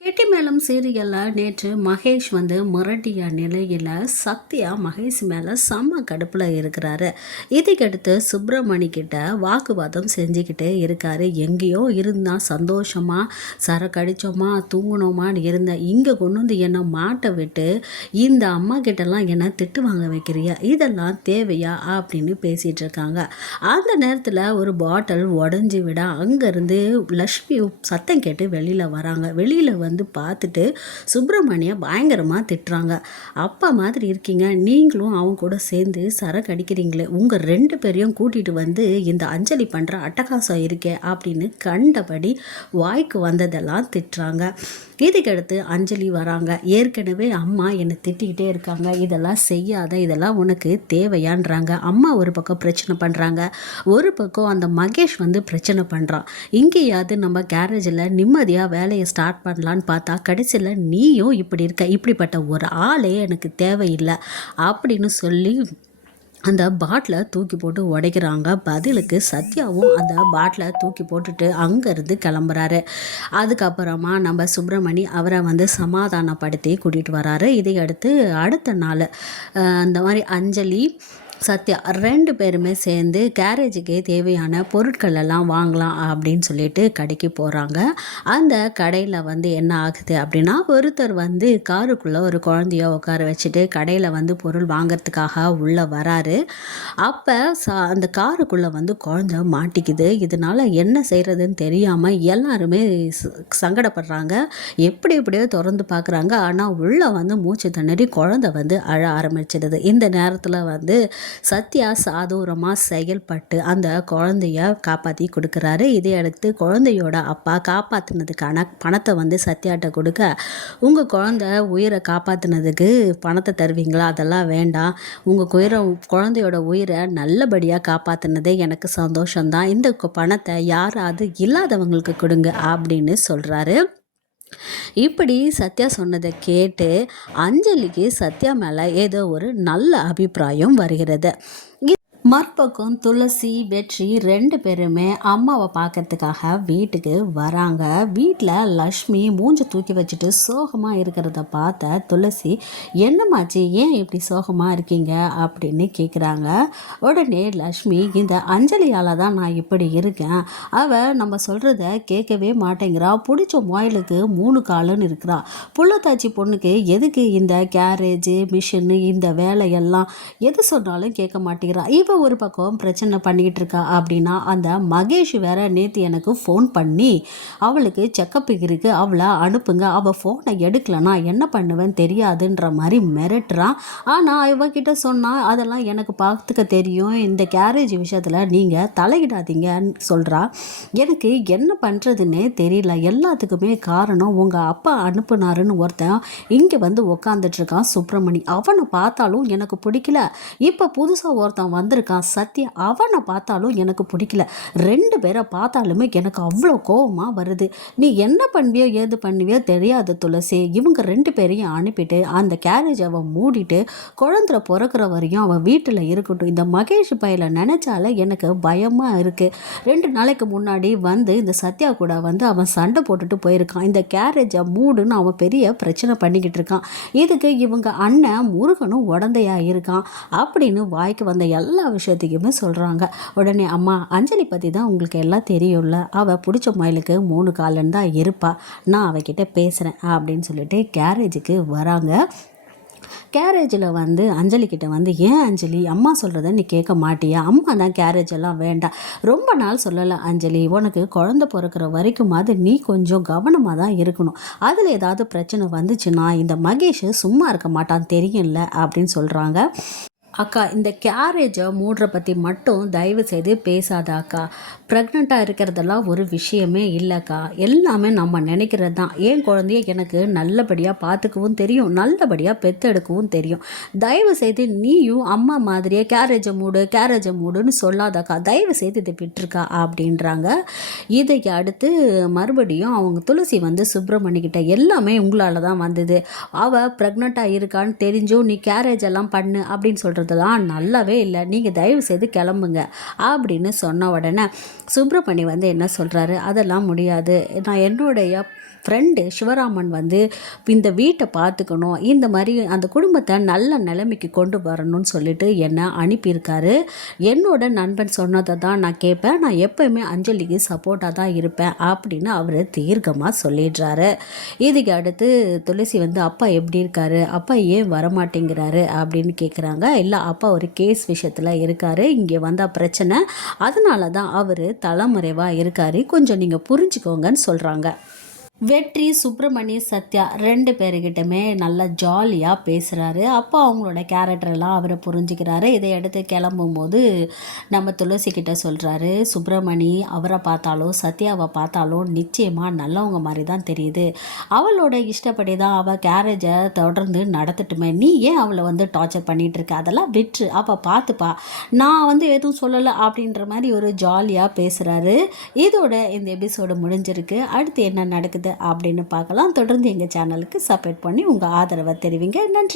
கெட்டிமேளம் சீரியலில் நேற்று மகேஷ் வந்து மிரட்டிய நிலையில் சத்யா மகேஷ் மேலே செம்ம கடுப்பில் இருக்கிறாரு. இதுக்கடுத்து சுப்பிரமணி கிட்ட வாக்குவாதம் செஞ்சுக்கிட்டே இருக்காரு. எங்கேயோ இருந்தால் சந்தோஷமாக சரக்கடிச்சோமா தூங்கினோமான்னு இருந்தேன் இங்கே கொண்டு வந்து என்னை மாட்டை விட்டு இந்த அம்மா கிட்டலாம் என்னை திட்டு வாங்க வைக்கிறியா? இதெல்லாம் தேவையா? அப்படின்னு பேசிகிட்டு இருக்காங்க. அந்த நேரத்தில் ஒரு பாட்டில் உடஞ்சி விட. அங்கேருந்து லக்ஷ்மி சத்தம் கேட்டு வெளியில் வராங்க. வெளியில் வந்து பார்த்துட்டு சுப்பிரமணிய பயங்கரமாக திட்டுறாங்க. அப்பா மாதிரி இருக்கீங்க. நீங்களும் அவங்க கூட சேர்ந்து சரக்கு அடிக்கிறீங்களே. உங்கள் ரெண்டு பேரையும் கூட்டிகிட்டு வந்து இந்த அஞ்சலி பண்ணுற அட்டகாசம் இருக்கே அப்படின்னு கண்டபடி வாய்க்கு வந்ததெல்லாம் திட்டுறாங்க. இதுக்கடுத்து அஞ்சலி வராங்க. ஏற்கனவே அம்மா என்னை திட்டிக்கிட்டே இருக்காங்க. இதெல்லாம் செய்யாத இதெல்லாம் உனக்கு தேவையான்றாங்க. அம்மா ஒரு பக்கம் பிரச்சனை பண்ணுறாங்க ஒரு பக்கம் அந்த மகேஷ் வந்து பிரச்சனை பண்ணுறான் இங்கேயாவது நம்ம கேரேஜில் நிம்மதியாக வேலையை ஸ்டார்ட் பண்ணலான்னு பார்த்தா கடைசியில் நீயும் இப்படி இருக்க. இப்படிப்பட்ட ஒரு ஆளே எனக்கு தேவையில்லை அப்படின்னு சொல்லி அந்த பாட்டிலை தூக்கி போட்டு உடைக்கிறாங்க. பதிலுக்கு சத்யாவும் அந்த பாட்டிலை தூக்கி போட்டுட்டு அங்கேருந்து கிளம்புறாரு. அதுக்கப்புறமா நம்ம சுப்பிரமணி அவரை வந்து சமாதானப்படுத்தி கூட்டிகிட்டு வராரு. இதையடுத்து அடுத்த நாள் அந்த மாதிரி அஞ்சலி சத்யா ரெண்டு பேருமே சேர்ந்து கேரேஜுக்கு தேவையான பொருட்கள் எல்லாம் வாங்கலாம் அப்படின்னு சொல்லிட்டு கடைக்கு போகிறாங்க அந்த கடையில் வந்து என்ன ஆகுது அப்படின்னா ஒருத்தர் வந்து காருக்குள்ளே ஒரு குழந்தைய உட்கார வச்சுட்டு கடையில் வந்து பொருள் வாங்கிறதுக்காக உள்ளே வராரு. அப்போ சா அந்த காருக்குள்ளே வந்து குழந்த மாட்டிக்குது. இதனால் என்ன செய்கிறதுன்னு தெரியாமல் எல்லாருமே சங்கடப்படுறாங்க. எப்படி எப்படியோ திறந்து பார்க்குறாங்க ஆனால் உள்ளே வந்து மூச்சு திணறி குழந்த வந்து அழ ஆரம்பிச்சிடுது. இந்த நேரத்தில் வந்து சத்யா சாதூரமாக செயல்பட்டு அந்த குழந்தைய காப்பாற்றி கொடுக்குறாரு. இதை அடுத்து குழந்தையோட அப்பா காப்பாற்றினதுக்கான பணத்தை வந்து சத்யாட்ட கொடுக்க உங்கள் குழந்த உயிரை காப்பாற்றினதுக்கு பணத்தை தருவீங்களா? அதெல்லாம் வேண்டாம். உங்கள் உயிரை குழந்தையோட உயிரை நல்லபடியாக காப்பாற்றினதே எனக்கு சந்தோஷம்தான். இந்த பணத்தை யாராவது இல்லாதவங்களுக்கு கொடுங்க அப்படின்னு சொல்கிறாரு இப்படி சத்யா சொன்னதை கேட்டு அஞ்சலிக்கு சத்யா மேலே ஏதோ ஒரு நல்ல அபிப்பிராயம் வருகிறது. மறுபக்கம் துளசி வெற்றி ரெண்டு பேருமே அம்மாவை பார்க்கறதுக்காக வீட்டுக்கு வராங்க. வீட்டில் லக்ஷ்மி மூஞ்ச தூக்கி வச்சுட்டு சோகமாக இருக்கிறத பார்த்த துளசி என்னமாச்சு ஏன் இப்படி சோகமாக இருக்கீங்க? அப்படின்னு கேட்குறாங்க உடனே லக்ஷ்மி இந்த அஞ்சலியால் தான் நான் இப்படி இருக்கேன். அவள் நம்ம சொல்கிறத கேட்கவே மாட்டேங்கிறா. பிடிச்ச மொயலுக்கு மூணு காலுன்னு இருக்கிறா. புள்ளத்தாச்சி பொண்ணுக்கு எதுக்கு இந்த கேரேஜு மிஷினு இந்த வேலையெல்லாம் எது சொன்னாலும் கேட்க மாட்டேங்கிறா. இவ ஒரு பக்கம் பிரச்சனை பண்ணிக்கிட்டு இருக்கா அப்படின்னா அந்த மகேஷ் வேற நேற்று எனக்கு ஃபோன் பண்ணி அவளுக்கு செக்கப் இருக்கு அவளை அனுப்புங்க அவள் ஃபோனை எடுக்கலனா என்ன பண்ணுவேன்னு தெரியாதுன்ற மாதிரி மிரட்டுறான். ஆனால் இவகிட்ட சொன்னால் அதெல்லாம் எனக்கு பார்த்துக்க தெரியும். இந்த கேரேஜ் விஷயத்தில் நீங்கள் தலையிடாதீங்கன்னு சொல்கிறா எனக்கு என்ன பண்ணுறதுன்னே தெரியல. எல்லாத்துக்குமே காரணம் உங்கள் அப்பா அனுப்புனாருன்னு ஒருத்தன் இங்கே வந்து உக்காந்துட்ருக்கான் சுப்பிரமணி. அவனை பார்த்தாலும் எனக்கு பிடிக்கல. இப்போ புதுசாக ஒருத்தன் வந்திருக்கான். சத்யா அவனை பார்த்தாலும் எனக்கு பிடிக்கல. ரெண்டு பேரை பார்த்தாலுமே எனக்கு அவ்வளோ கோபமாக வருது. நீ என்ன பண்ணுவியோ ஏது பண்ணுவியோ தெரியாது துளசி. இவங்க ரெண்டு பேரையும் அனுப்பிட்டு அந்த கேரேஜ் அவன் மூடிட்டு குழந்தை பிறக்கிற வரையும் அவன் வீட்டில் இருக்கட்டும். இந்த மகேஷ் பையில நினச்சால எனக்கு பயமாக இருக்குது ரெண்டு நாளைக்கு முன்னாடி வந்து இந்த சத்யா கூட வந்து அவன் சண்டை போட்டுட்டு போயிருக்கான். இந்த கேரேஜை மூடுன்னு அவன் பெரிய பிரச்சனை பண்ணிக்கிட்டு இருக்கான். இதுக்கு இவங்க அண்ணன் முருகனும் உடந்தையாக இருக்கான். அப்படின்னு வாய்க்கு வந்த எல்லா விஷயத்தையுமே சொல்கிறாங்க உடனே அம்மா அஞ்சலி பற்றி தான் உங்களுக்கு எல்லாம் தெரியும்ல. அவள் பிடிச்ச மயிலுக்கு மூணு காலன் தான் இருப்பா. நான் அவகிட்ட பேசுகிறேன் அப்படின்னு சொல்லிட்டு கேரேஜுக்கு வராங்க. கேரேஜில் வந்து அஞ்சலி கிட்ட வந்து ஏன் அஞ்சலி? அம்மா சொல்கிறத நீ கேட்க மாட்டியா? அம்மா தான் கேரேஜ் எல்லாம் வேண்டாம் ரொம்ப நாள் சொல்லலை அஞ்சலி உனக்கு குழந்த பிறக்கிற வரைக்குமாவது நீ கொஞ்சம் கவனமாக தான் இருக்கணும். அதில் ஏதாவது பிரச்சனை வந்துச்சுன்னா இந்த மகேஷ் சும்மா இருக்க மாட்டான் தெரியும்ல அப்படின்னு சொல்கிறாங்க அக்கா இந்த கேரேஜை மூடுற பற்றி மட்டும் தயவு செய்து பேசாத அக்கா ப்ரெக்னெண்ட்டாக இருக்கிறதெல்லாம் ஒரு விஷயமே இல்லைக்கா. எல்லாமே நம்ம நினைக்கிறது தான் என் குழந்தைய எனக்கு நல்லபடியாக பார்த்துக்கவும் தெரியும். நல்லபடியாக பெத்தெடுக்கவும் தெரியும். தயவு செய்து நீயும் அம்மா மாதிரியே கேரேஜை மூடு கேரேஜை மூடுன்னு சொல்லாதக்கா. தயவு செய்து இதை விட்டுருக்கா அப்படின்றாங்க. இதை அடுத்து மறுபடியும் அவங்க துளசி வந்து சுப்பிரமணிக்கிட்ட எல்லாமே உங்களால் தான் வந்தது. அவள் ப்ரெக்னெண்ட்டாக இருக்கான்னு தெரிஞ்சும் நீ கேரேஜ் எல்லாம் பண்ணு அப்படின்னு சொல்கிறது பண்ணுறதுலாம் நல்லாவே இல்லை. நீங்கள் தயவு செய்து கிளம்புங்க அப்படின்னு சொன்ன உடனே சுப்பிரமணி வந்து என்ன சொல்கிறாரு அதெல்லாம் முடியாது. நான் என்னுடைய ஃப்ரெண்டு சிவராமன் வந்து இந்த வீட்டை பார்த்துக்கணும். இந்த மாதிரி அந்த குடும்பத்தை நல்ல நிலைமைக்கு கொண்டு வரணும்னு சொல்லிட்டு என்னை அனுப்பியிருக்காரு. என்னோட நண்பன் சொன்னதை தான் நான் கேட்பேன். நான் எப்போயுமே அஞ்சலிக்கு சப்போர்ட்டாக தான் இருப்பேன் அப்படின்னு அவர் தீர்க்கமாக சொல்லிடுறாரு. இதுக்கு அடுத்து துளசி வந்து அப்பா எப்படி இருக்காரு? அப்பா ஏன் வரமாட்டேங்கிறாரு? அப்படின்னு கேட்குறாங்க இல்லை அப்பா ஒரு கேஸ் விஷயத்தில் இருக்காரு. இங்கே வந்தால் பிரச்சனை. அதனால தான் அவர் தலைமறைவாக இருக்காரு. கொஞ்சம் நீங்கள் புரிஞ்சுக்கோங்கன்னு சொல்கிறாங்க வெற்றி சுப்பிரமணிய சத்யா ரெண்டு பேருக்கிட்டமே நல்லா ஜாலியாக பேசுகிறாரு அப்போ அவங்களோட கேரக்டரெல்லாம் அவரை புரிஞ்சுக்கிறாரு. இதை எடுத்து கிளம்பும்போது நம்ம துளசிக்கிட்ட சொல்கிறாரு சுப்பிரமணி அவரை பார்த்தாலும் சத்யாவை பார்த்தாலும் நிச்சயமாக நல்லவங்க மாதிரி தான் தெரியுது. அவளோட இஷ்டப்படி தான் அவள் கேரேஜை தொடர்ந்து நடத்தட்டுமே. நீ ஏன் அவளை வந்து டார்ச்சர் பண்ணிகிட்டு இருக்க அதெல்லாம் விற்று அப்போ பார்த்துப்பா. நான் வந்து எதுவும் சொல்லலை அப்படின்ற மாதிரி ஒரு ஜாலியாக பேசுகிறாரு இதோட இந்த எபிசோடு முடிஞ்சிருக்கு. அடுத்து என்ன நடக்குது? அப்படின்னு பார்க்கலாம். தொடர்ந்து எங்கள் சேனலுக்கு சப்போர்ட் பண்ணி உங்கள் ஆதரவை தெரிவிங்க. நன்றி.